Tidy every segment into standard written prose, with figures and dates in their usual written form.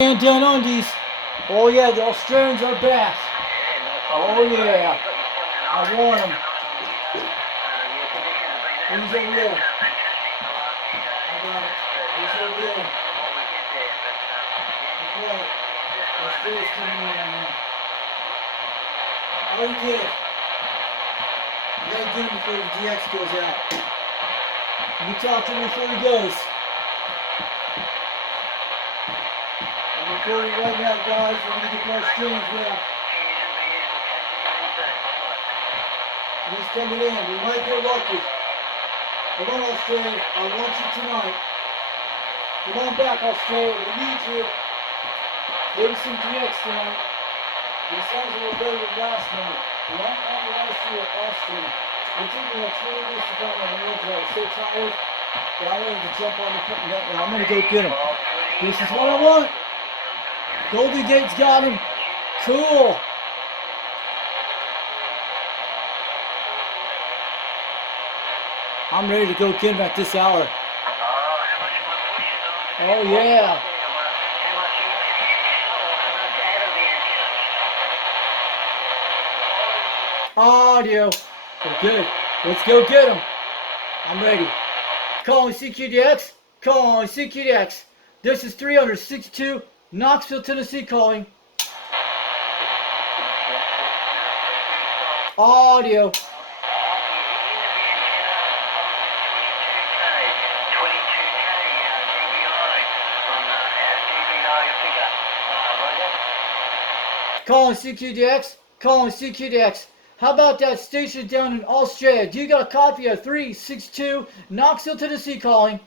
And down on these. Oh yeah, the Australians are back. Oh yeah. I want them. He's over there. I got it. He's over there. Okay. Australia's coming in right now. I already did it. I gotta get him before the UDX goes out. You talk to him before he goes. I'm recording right now, guys. We're gonna get more streams now. He's coming in. We might get lucky. Come on, Australia. I want you tonight. Come on back, Australia. We need you. Maybe some DX tonight. These songs are a little better than last night. Long on the last year at Austin. I think we're going to truly miss the time on the road. I was so tired that I wanted to jump on the foot. I'm going to go get him. This is what I want. Golden Gate's got him. Cool. I'm ready to go get him at this hour. Oh yeah. Audio. We're good. Let's go get him. I'm ready. Calling CQDX. Calling CQDX. This is 362 Knoxville, Tennessee calling. Audio. Calling CQDX. Calling CQDX. How about that station down in Australia? Do you got a copy of 362 Knoxville, Tennessee calling?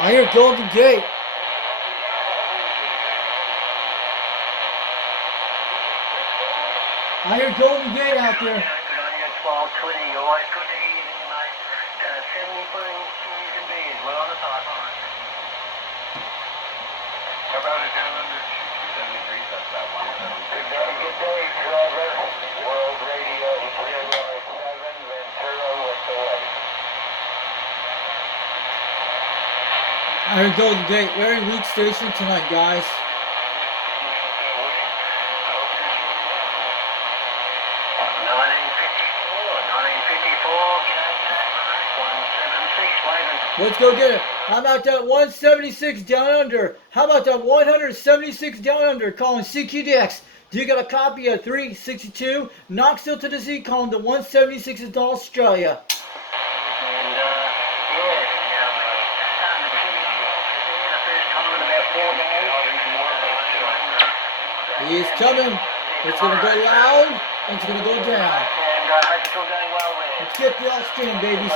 I hear Golden Gate. I hear Golden Gate out there. I heard Golden Gate. Very weak station tonight, guys. Let's go get it. How about that 176 down under? How about that 176 down under? Calling CQDX. Do you got a copy of 362 Knoxville, Tennessee? Calling the 176 in Australia. He's coming. It's going to go loud and it's going to go down. Let's get the Austrian, babies.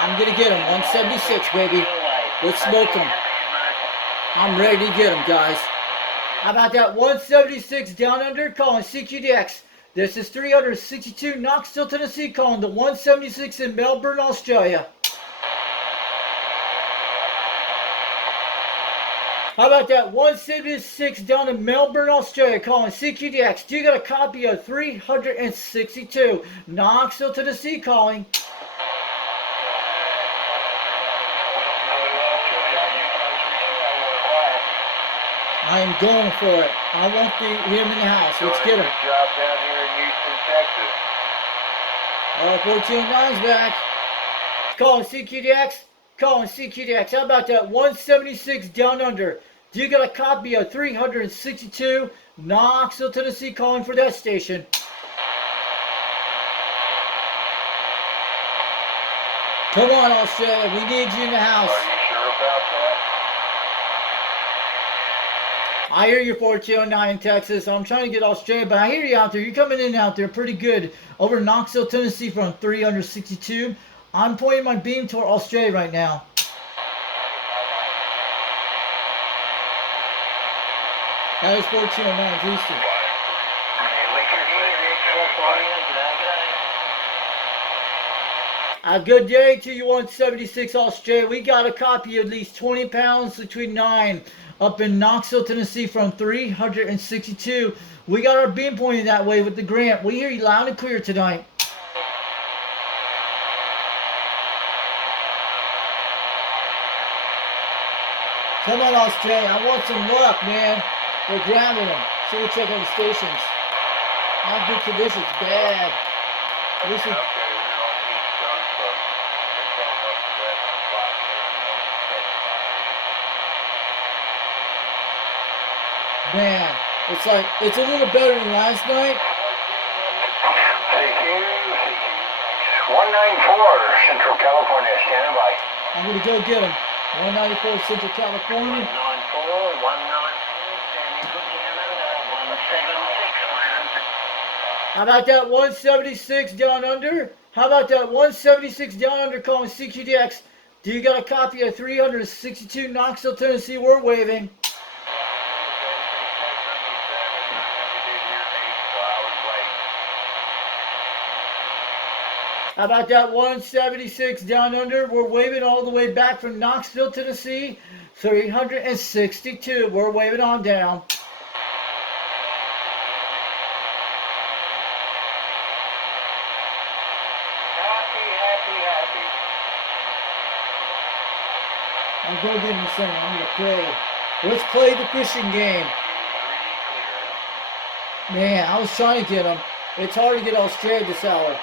I'm going to get him. 176, baby. Let's smoke him. I'm ready to get him, guys. How about that 176 down under? Calling CQDX. This is 362 Knoxville, Tennessee. Calling the 176 in Melbourne, Australia. How about that 176 down in Melbourne, Australia, calling CQDX. Do you got a copy of 362 Knoxville, Tennessee, calling? I am going for it. I want him in the house. Let's get him. Job down here in Houston, Texas. 429's back. Calling CQDX. Calling CQDX. How about that 176 down under? Do you got a copy of 362 Knoxville, Tennessee, calling for that station? Come on, Australia. We need you in the house. Are you sure about that? I hear you, 4209 in Texas. I'm trying to get Australia, but I hear you out there. You're coming in out there pretty good. Over Knoxville, Tennessee from 362. I'm pointing my beam toward Australia right now. That is 4209 Houston. A good day to you, 176 Australia. We got a copy of at least 20 pounds between 9 up in Knoxville, Tennessee from 362. We got our beam pointing that way with the Grant. We hear you loud and clear tonight. Come on, Australia. I want some luck, man. We're grabbing them. So we check on the stations. Not good conditions. Bad. This is... Man, it's like, it's a little better than last night. CQ 194, Central California, standing by. I'm going to go get him. 194 Central California. 194, 194, How about that 176 down under? How about that 176 down under calling CQDX? Do you got a copy of 362 Knoxville, Tennessee? We're waving. How about that 176 down under? We're waving all the way back from Knoxville, Tennessee. 362. We're waving on down. happy. I'm going to get him the center. I'm going to pray. Let's play the fishing game. Man, I was trying to get him. It's hard to get Australia this hour.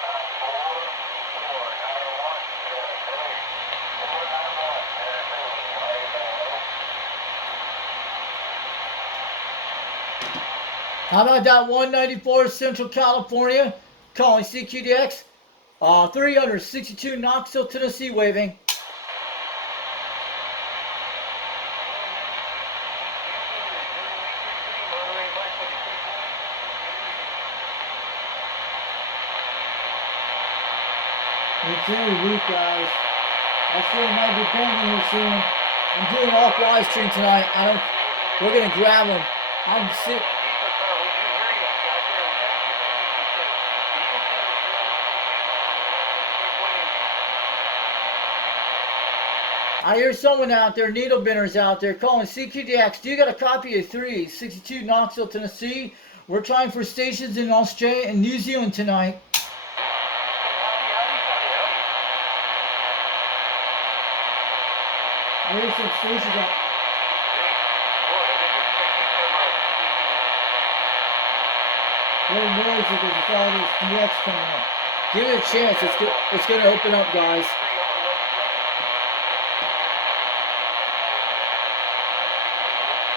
How about that 194 Central California calling CQDX? 362 Knoxville, Tennessee waving. It's every week, guys. I say it might be banging here soon. I'm doing off live stream tonight. We're gonna grab them. I'm sick. I hear someone out there, needle benders out there, calling CQDX. Do you got a copy of 362 Knoxville, Tennessee? We're trying for stations in Australia and New Zealand tonight. I hear some stations out. What a noise because it's all this DX coming up. Give it a chance. It's going to open up, guys.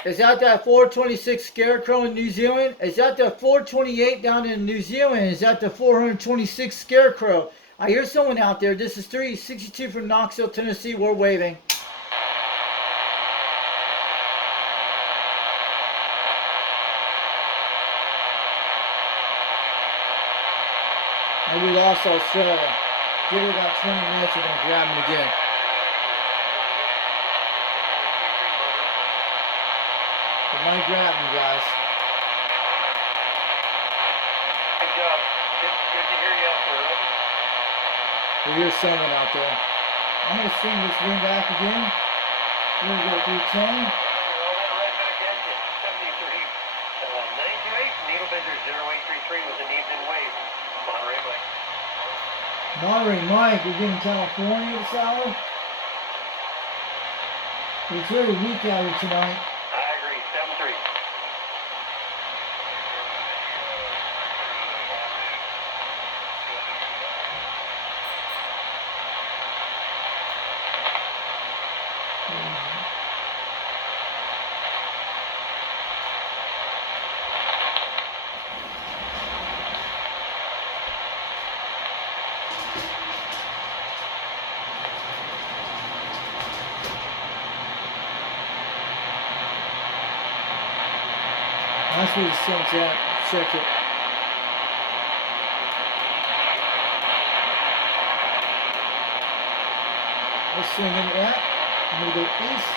Is that 426 Scarecrow in New Zealand? Is that the 428 down in New Zealand? Is that the 426 Scarecrow? I hear someone out there. This is 362 from Knoxville, Tennessee. We're waving. And we lost Australia. Give it about 20 minutes. We're going to grab them again. We might grab them, guys. Good job. Good to hear you out there. We hear someone out there. I'm going to swing this ring back again. We're going to go through 10. Monterey Mike, we're getting California this hour. It's very weak out here tonight. I agree, 7-3. That's where the sun's at. Check it. Let's swing into that. I'm going to go east.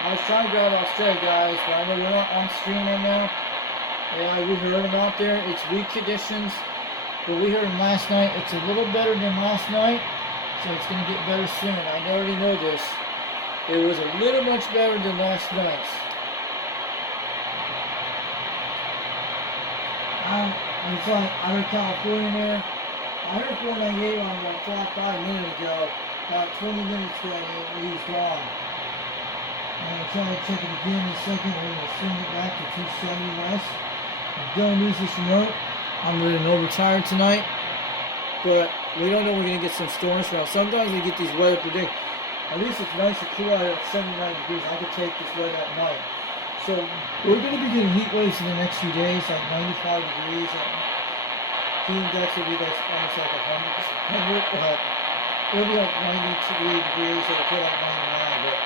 I was trying to grab Australia, guys, but I know we're not on stream right now. Yeah, we heard him out there. It's weak conditions, but we heard him last night. It's a little better than last night, so it's going to get better soon. I already know this. It was a little much better than last night's. It's like I heard California there. I heard 498 on the clock 5 minutes ago. About 20 minutes ago, and he was gone. I'm going to try to check it again in a second. We're going to send it back to 270 west. Don't lose this remote. I'm going to know retired tonight, but we don't know we're going to get some storms around. Sometimes we get these weather predictions. At least it's nice and cool out at 79 degrees. I could take this weather at night. So we're going to be getting heat waves in the next few days, like 95 degrees. Heat index will be like almost like 100. It'll be like 93 degrees. It'll feel like 99, but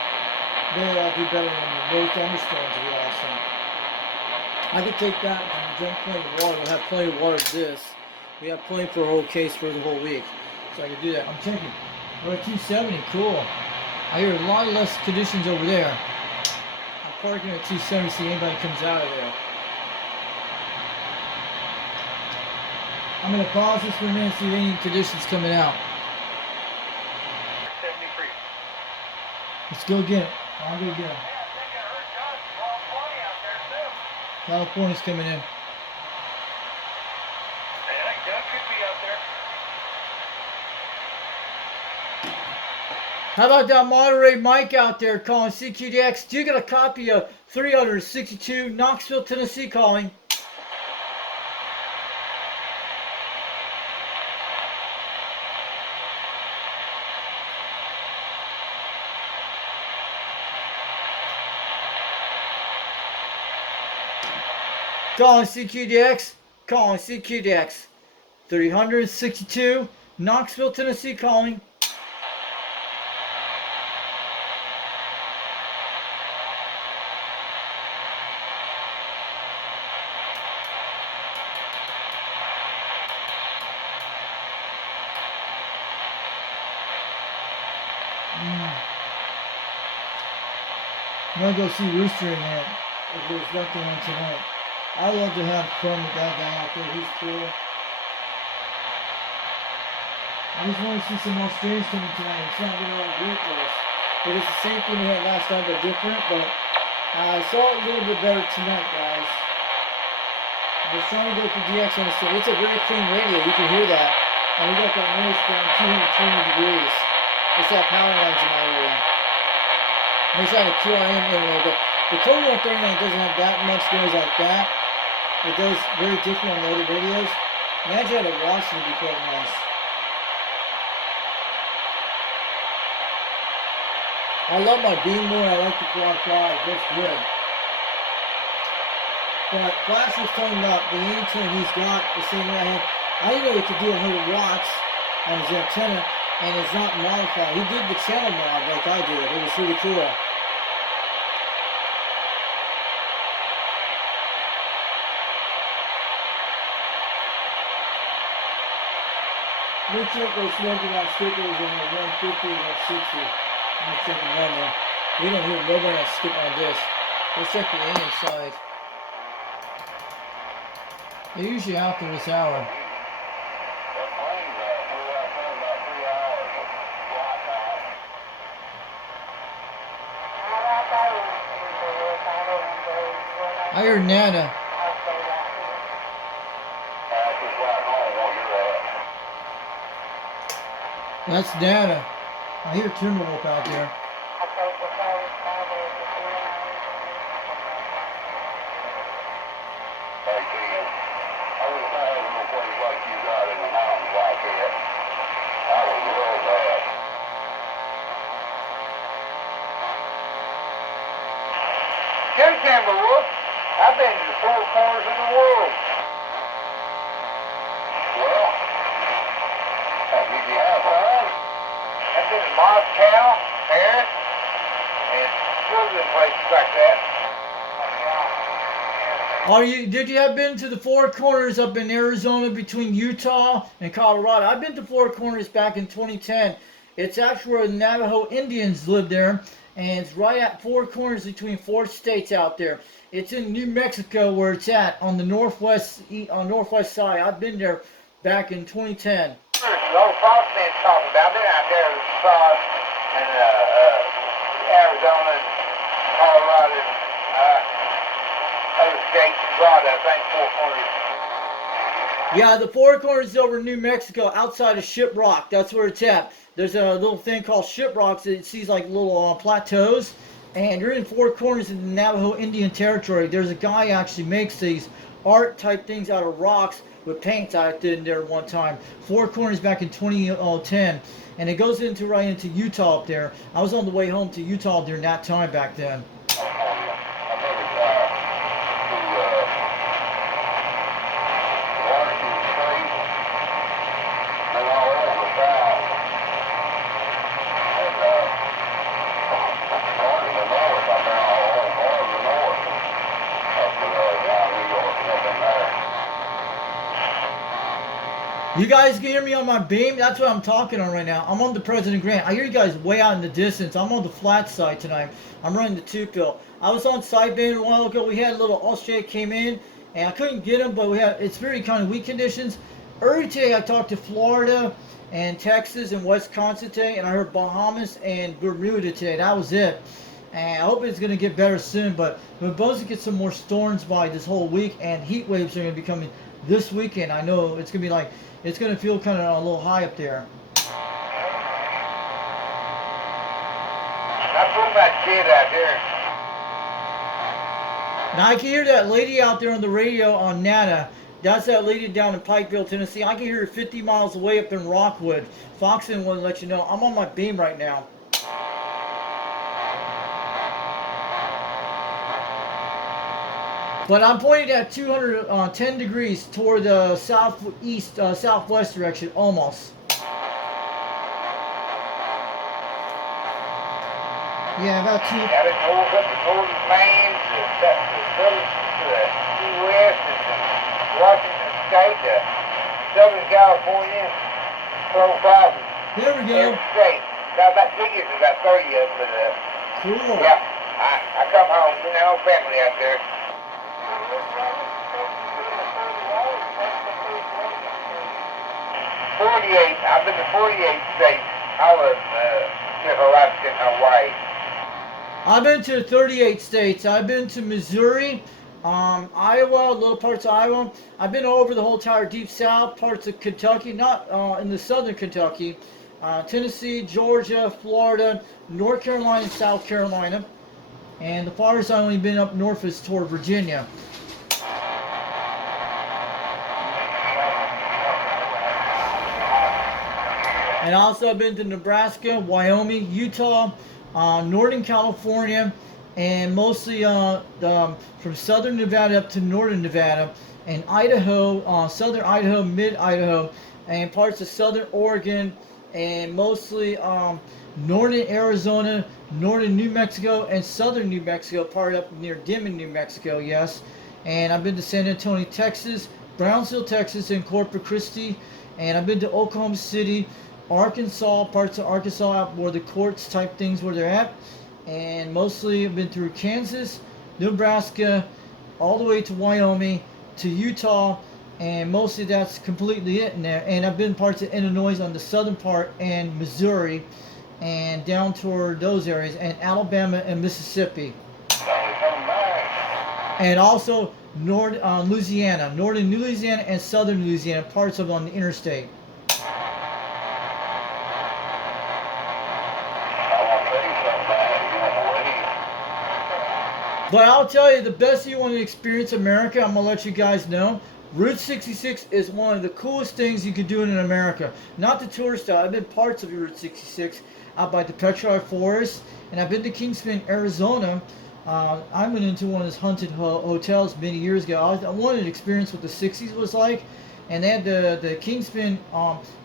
they'll all do better than the no thunderstorms we last night. I could take that and drink plenty of water. We'll have plenty of water this. We have plenty for a whole case for the whole week. So I can do that. I'm checking. We're at 270. Cool. I hear a lot less conditions over there. I'm parking at 270 see anybody comes out of there. I'm going to pause this for a minute see if any conditions coming out. 73. Let's go get it. I'll go get it. California's coming in. Hey, I think Doug could be out there. How about that Monterey Mike out there calling CQDX? Do you got a copy of 362 Knoxville, Tennessee calling? Calling CQDX, calling CQDX. 362 Knoxville, Tennessee calling. I'm gonna go see Rooster in there if there's nothing on tonight. I love to have fun with that guy out there. He's cool. I just want to see some more streams coming tonight. It's not really all great for us. But it's the same thing we had last time, but different. But I saw it a little bit better tonight, guys. I was trying to go for DX on the stage. It's a very clean radio. You can hear that. And we got that noise down 220 degrees. It's that power lines in my area. It's like a QRM anyway, but the Code 139 doesn't have that much noise like that. It does very different on the other radios. Imagine how the Washington would be quite nice. I love my beam more. I like the Quad 5. That's good. But Flash was talking about the antenna he's got the same way I had. I didn't know he could do 100 watts on his antenna, and it's not modified. He did the channel mod like I did. It was really cool. We check those smoking out stickers on the 150 and 160. I'm gonna check them down there. We don't hear nobody else skip on this. Let's check the AM side. They're usually out there this hour. I hear Nana. That's Nana. I hear Timberwolf out there. Good Timberwolf. I've been to the four corners of the world. Well, did you have fun? I've been to Moscow, Paris, and children places like that. Did you have been to the Four Corners up in Arizona between Utah and Colorado? I've been to Four Corners back in 2010, It's actually where the Navajo Indians live there, and it's right at four corners between four states out there. It's in New Mexico where it's at on the northwest side. I've been there back in 2010. The old Fox man's talking about. I've been out there with Fox and Arizona and Colorado and other states, Florida, I think, four corners. Yeah, the Four Corners is over in New Mexico, outside of Shiprock. That's where it's at. There's a little thing called Shiprocks that it sees like little plateaus, and you're in Four Corners in the Navajo Indian Territory. There's a guy actually makes these art type things out of rocks with paints I did in there one time. Four Corners back in 2010, and it goes into right into Utah up there. I was on the way home to Utah during that time back then. You guys can hear me on my beam? That's what I'm talking on right now. I'm on the President Grant. I hear you guys way out in the distance. I'm on the flat side tonight. I'm running the two-pill. I was on sideband a while ago. We had a little Australia came in, and I couldn't get him, but it's very kind of weak conditions. Early today, I talked to Florida and Texas and Wisconsin today, and I heard Bahamas and Bermuda today. That was it. And I hope it's going to get better soon, but we're supposed to get some more storms by this whole week, and heat waves are going to be coming this weekend. I know it's going to be like, it's going to feel kind of a little high up there. I pulled that kid out there. Now I can hear that lady out there on the radio on NATA. That's that lady down in Pikeville, Tennessee. I can hear her 50 miles away up in Rockwood. Foxton wanted to let you know. I'm on my beam right now. But I'm pointing at 210 degrees toward the southeast, southwest direction, almost. Yeah, about two. Got it north up the northern plains, the southern, to the west, and Washington State, to Southern California, 12,000. There we go. Every state. Got about 2 years, about 30 of them, but Cool. yeah, I come home, you know, family out there. 48. I've been to 48 states. I was Alaska and Hawaii. I've been to 38 states. I've been to Missouri, Iowa, little parts of Iowa. I've been over the whole entire deep south, parts of Kentucky, not in the southern Kentucky, Tennessee, Georgia, Florida, North Carolina, and South Carolina. And the farthest I've only been up north is toward Virginia. And also I've been to Nebraska, Wyoming, Utah, Northern California, and mostly from southern Nevada up to northern Nevada, and Idaho, southern Idaho, mid-Idaho, and parts of southern Oregon, and mostly northern Arizona, northern New Mexico, and southern New Mexico, part up near Dimon, New Mexico, yes. And I've been to San Antonio, Texas, Brownsville, Texas, and Corpus Christi, and I've been to Oklahoma City, Arkansas, parts of Arkansas where the courts type things where they're at, and mostly I've been through Kansas, Nebraska, all the way to Wyoming, to Utah, and mostly that's completely it in there. And I've been parts of Illinois on the southern part, and Missouri, and down toward those areas, and Alabama and Mississippi, and also Louisiana, northern Louisiana and southern Louisiana, parts of on the interstate. But I'll tell you, the best you want to experience America, I'm going to let you guys know, Route 66 is one of the coolest things you can do in America. Not the tourist style. I've been parts of Route 66 out by the Petrarch Forest, and I've been to Kingston, Arizona. I went into one of those haunted hotels many years ago. I wanted to experience what the 60s was like, and they had the Kingston,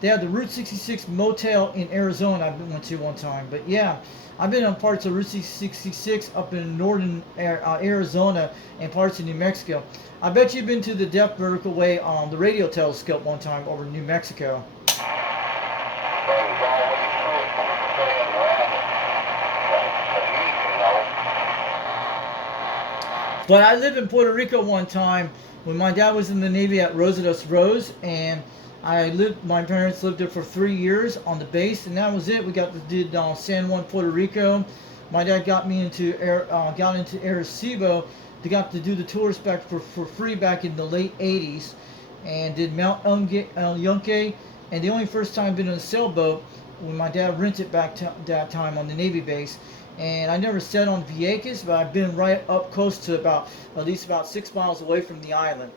they had the Route 66 motel in Arizona I went to one time. But yeah, I've been on parts of Route 66 up in northern Arizona and parts of New Mexico. I bet you've been to the Deaf Vertical Way on the radio telescope one time over in New Mexico. But I lived in Puerto Rico one time when my dad was in the Navy at Rosados Rose, and I lived. My parents lived there for 3 years on the base, and that was it. We got to do San Juan, Puerto Rico. My dad got me into got into Arecibo. They got to do the tours back for free back in the late '80s, and did Mount El Yunque. And the only first time been on a sailboat when my dad rented back that time on the Navy base. And I never sat on Vieques, but I've been right up close to at least about 6 miles away from the island.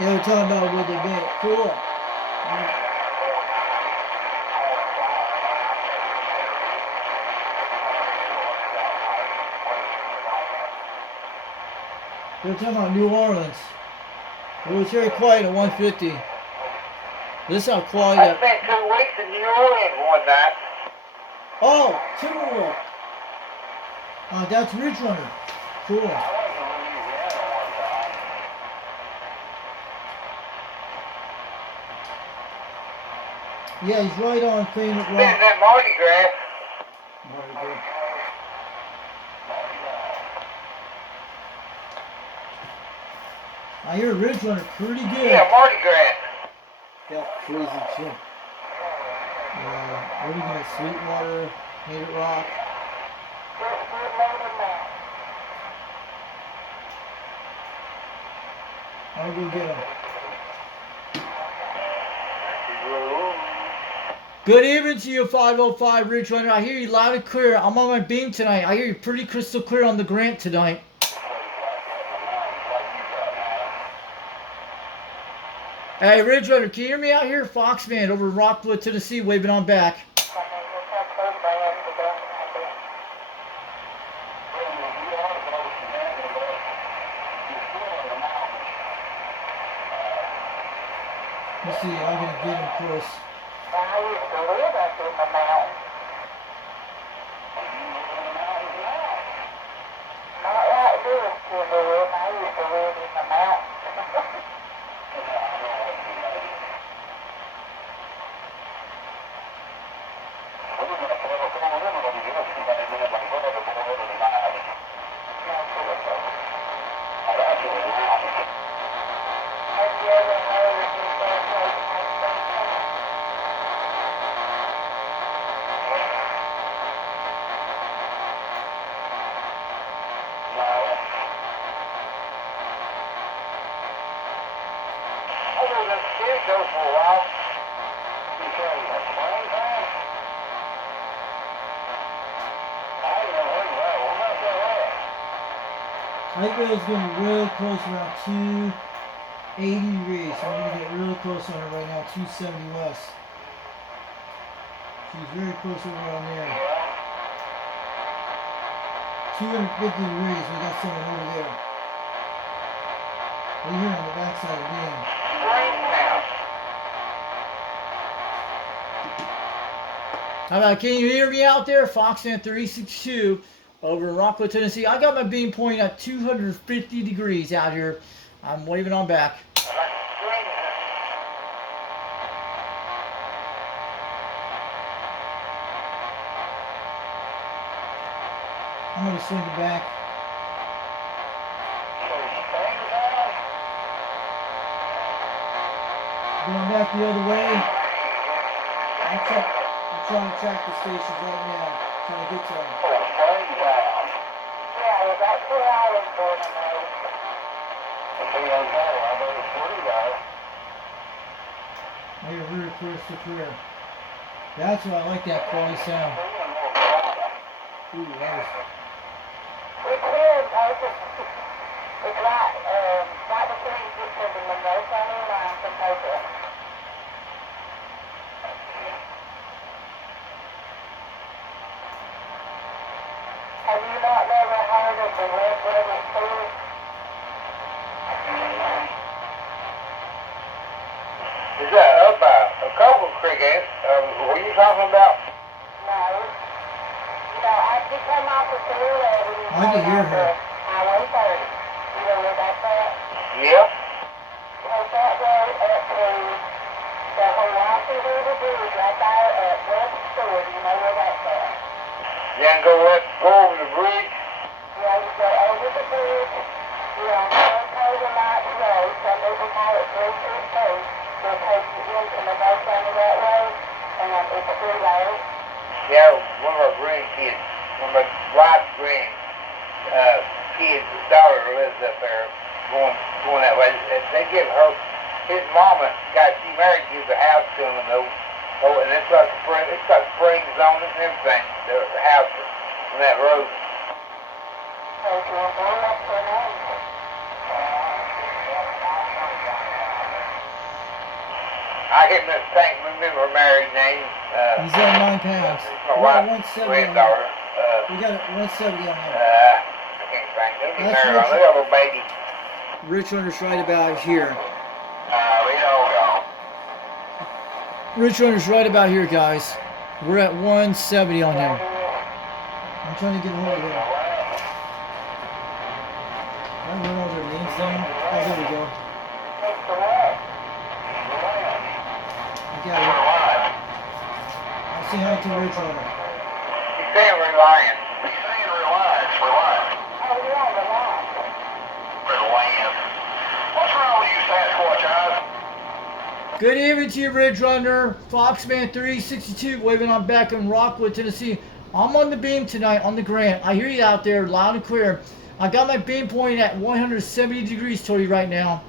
Yeah, we're talking about where they been. Cool. We're talking about New Orleans. It was very quiet at 150. This is how quiet. I spent 2 weeks in New Orleans one night. Oh, Timberwolf. That's Ridge Runner. Cool. Yeah, he's right on Claimant Rock. Been in that Mardi Gras. Mardi Gras. I hear Ridge Runner pretty good. Yeah, Mardi Gras. Yeah, crazy shit. What are you going? Sweetwater, Native Rock. I'll go get him. Good evening to you, 505 Ridge Runner. I hear you loud and clear. I'm on my beam tonight. I hear you pretty crystal clear on the Grant tonight. Hey, Ridge Runner, can you hear me out here? Foxman over in Rockwood, Tennessee, waving on back. Let's see, I'm going to get him close. I used to live up in the mountains. Not like this, you live. I used to live in the mountains. I think it's going to be real close, around 280 degrees. So I'm going to get really close on her right now, 270 west. She's very close over on there. 250 degrees, we got someone over there. We're here on the backside of the game. How about, can you hear me out there? Foxman 362 over in Rockwood, Tennessee. I got my beam pointing at 250 degrees out here. I'm waving on back. I'm going to swing it back. Going back the other way. I'm trying to track the stations right now. Trying to get to them. Yeah, about 2 hours going on there. I hear really clear to clear. That's why I like that quality sound. Ooh, that was... We cleared over. It's like, right between just the Monroe County line from over. Have you not never heard of the Red Brothers Tour? Is that up by Cocoa Creek, were you talking about? No. You know, I can hear her. Highway 30. You know where that's at? Yep. Take that road up to the Hawaii River Bridge right there at West Store. Do you know where that's at? Then go over the bridge? Yeah, you go over the bridge. You're on Saratoga Lights Road. Some people call it 322. They'll take you into the north end of that road, and it's through there. Yeah, one of our grandkids, one of my wife's kids, his daughter lives up there, going that way. They give her, his mama, she married, gives a house to him, and it's got springs on it and everything, the house on that road. I can't remember her married name. He's at 9 pounds. My wife's granddaughter. We got 170 on him. I can't find it. Look at that little baby. Rich Runner's right about here. We don't know. Rich Runner's right about here, guys. We're at 170 on him. I'm trying to get a hold of him. I don't know their names down. Oh, there we go. I got it. I'll say hi to Rich Runner. He's saying Reliance. He's saying Reliance. Reliance. Oh, yeah, Reliance. Reliance. What's wrong with you, Sasquatch eyes? Good evening to you, Ridge Runner. Foxman 362 waving on back in Rockwood, Tennessee. I'm on the beam tonight on the Grant. I hear you out there loud and clear. I got my beam pointing at 170 degrees toward you right now.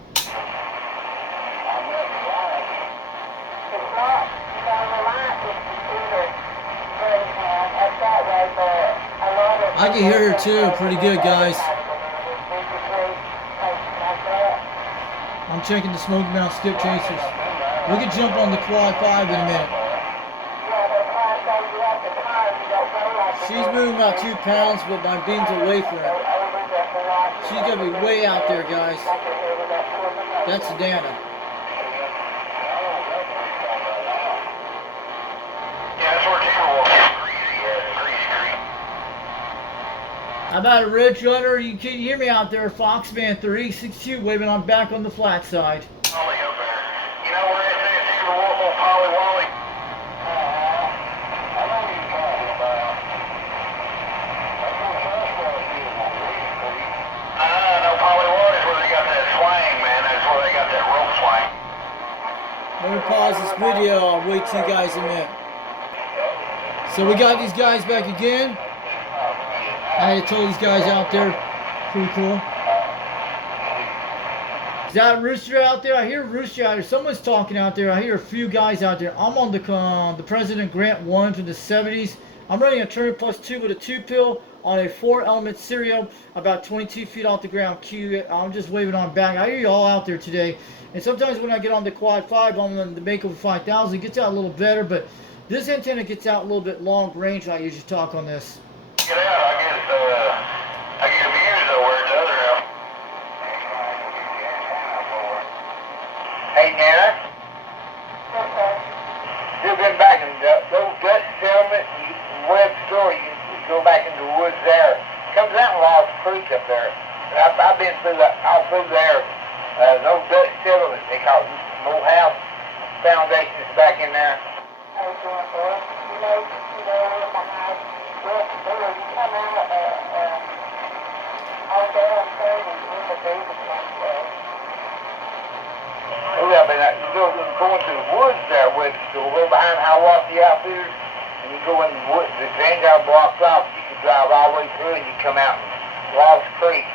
I can hear her too, pretty good, guys. I'm checking the Smoky Mountain Skip Chasers. We can jump on the Quad 5 in a minute. She's moving about 2 pounds, but my beams are way for her. She's gonna be way out there, guys. That's Dana. How about a Ridge Runner? You can hear me out there, Foxman 362 waving on back on the flat side. Polly up there. You know where it's at? Timberwolf on Polly Wally. I know what you're talking about. That's what Sasquatch is. No, Polly Wally's where they got that swing, man. That's where they got that rope swing. Let me pause this video. I'll wait till you guys a minute. So we got these guys back again. I had told these guys out there, pretty cool. Is that a rooster out there? I hear a rooster out there. Someone's talking out there. I hear a few guys out there. I'm on the President Grant 1 from the 70s. I'm running a turn plus 2 with a 2-pill on a 4-element serial about 22 feet off the ground. I'm just waving on back. I hear you all out there today. And sometimes when I get on the Quad 5, I'm on the Mako 5000. It gets out a little better, but this antenna gets out a little bit long range. I usually talk on this. Get out, I get confused though where it's other now. Hey Nana? You've been back in those Dutch settlement web store, you go back into the woods there. Comes out in Lost Creek up there. I've been all through there. Those Dutch settlement, they call it old house foundations back in there. Oh yeah, but you go into the woods there with go behind Hiawassee Outfitters, and you go in the woods. The Vanguard blocks off. You can drive all the way through, and you come out in Lost Creek.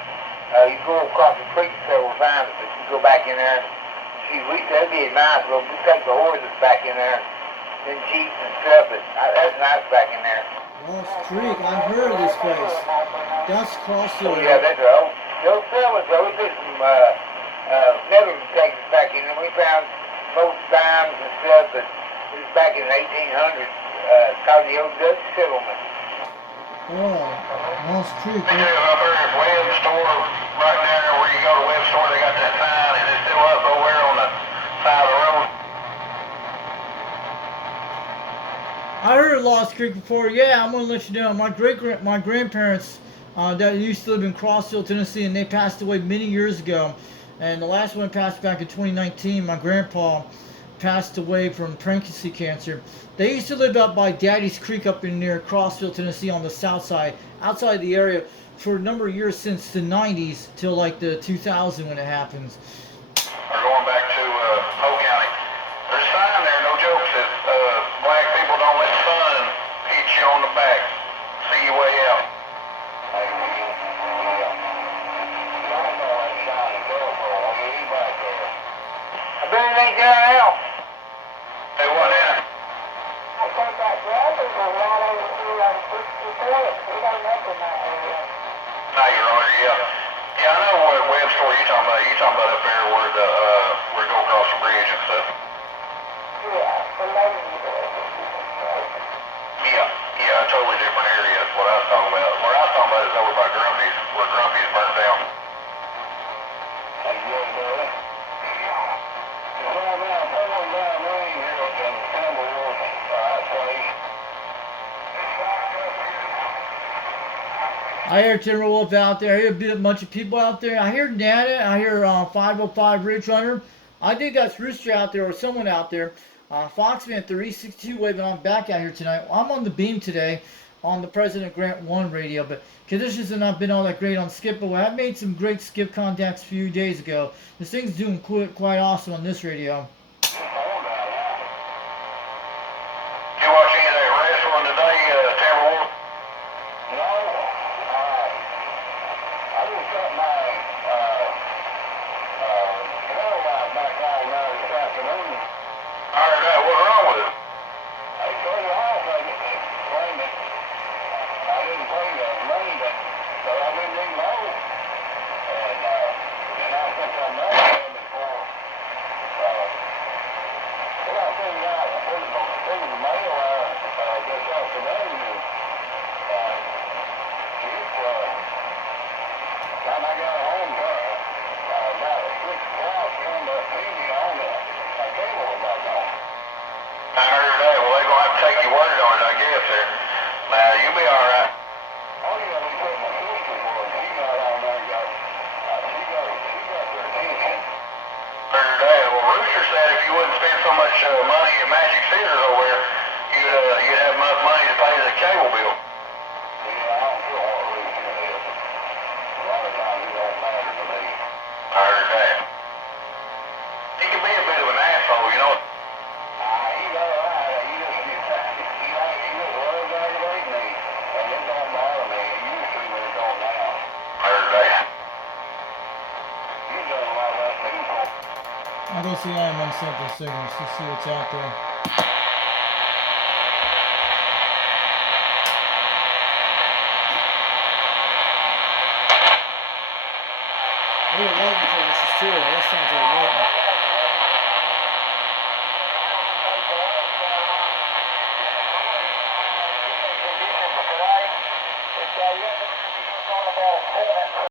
You go across the creek several times, but you go back in there. Gee, that'd be nice. Well, we take the horses back in there, and jeeps and stuff. But that's nice back in there. Lost Creek, I've heard of this place. That's close to it. Yeah, that's right. Those fellas, we did some metal detectors back in there. We found most dimes and stuff, but it was back in the 1800s. It's called the old Dutch settlement. Oh, Lost Creek. They got up there at Web Store, right there where you go to Web Store, they got that sign, and it's still up over there on the side of the road. I heard of Lost Creek before. Yeah, I'm gonna let you know. My grandparents that used to live in Crossville, Tennessee, and they passed away many years ago. And the last one passed back in 2019. My grandpa passed away from pancreatic cancer. They used to live out by Daddy's Creek up in near Crossville, Tennessee, on the south side, outside the area, for a number of years since the 90s till like the 2000 when it happens. We're going back to Polk County. There's a sign there, no joke, says black people don't let the sun hit you on the back. See you way out. I bet it ain't got out. Hey, what now? I think that brothers are right over here on 64th. We don't up in that area. No, you're right, yeah. Yeah, I know what web store you're talking about. You're talking about up there where the where you go across the bridge and stuff. Yeah, the lady there. Yeah, yeah, a totally different area. That's what I was talking about. What I was talking about is over by Grumpy's, where Grumpy's burnt down. Hey, you know it? I hear General Wolf out there. I hear a bunch of people out there. I hear Nana. I hear 505 Ridge Runner. I think that's Rooster out there or someone out there. Foxman 362 waving on back out here tonight. I'm on the beam today on the President Grant 1 radio, but conditions have not been all that great on skip. But I've made some great skip contacts a few days ago. This thing's doing quite awesome on this radio. You watch any of that wrestling today, Tamara Wolf? No. I just got my Caroline back on now this afternoon. I heard that. What's wrong with it? They turned it off. They claimed it. I didn't pay the money, but so I didn't even know. And then I think I know him before. What I figured out, I put the mail out this afternoon. Time I got home, about 6 o'clock, turned the TV on, my cable was back on. I heard that. Well, they're going to have to take your word on it, I guess, there. Now, you'll be all right. Oh, yeah, we put my sister for it. She got on there and she got their attention. Heard that. Well, Rooster said if you wouldn't spend so much money at Magic Scissors over there, you'd have enough money to pay the cable bill. Yeah, I don't care what Rooster is. A lot of times it don't matter to me. I heard that. He can be a bit of an asshole, you know. He's all right. He just loves aggravating me. And it don't bother me. It used to, but it don't now. I heard that. You've done a lot less people. I'll go see I am on something signals to see what's out there. We're waiting for this too. That sounds like waiting.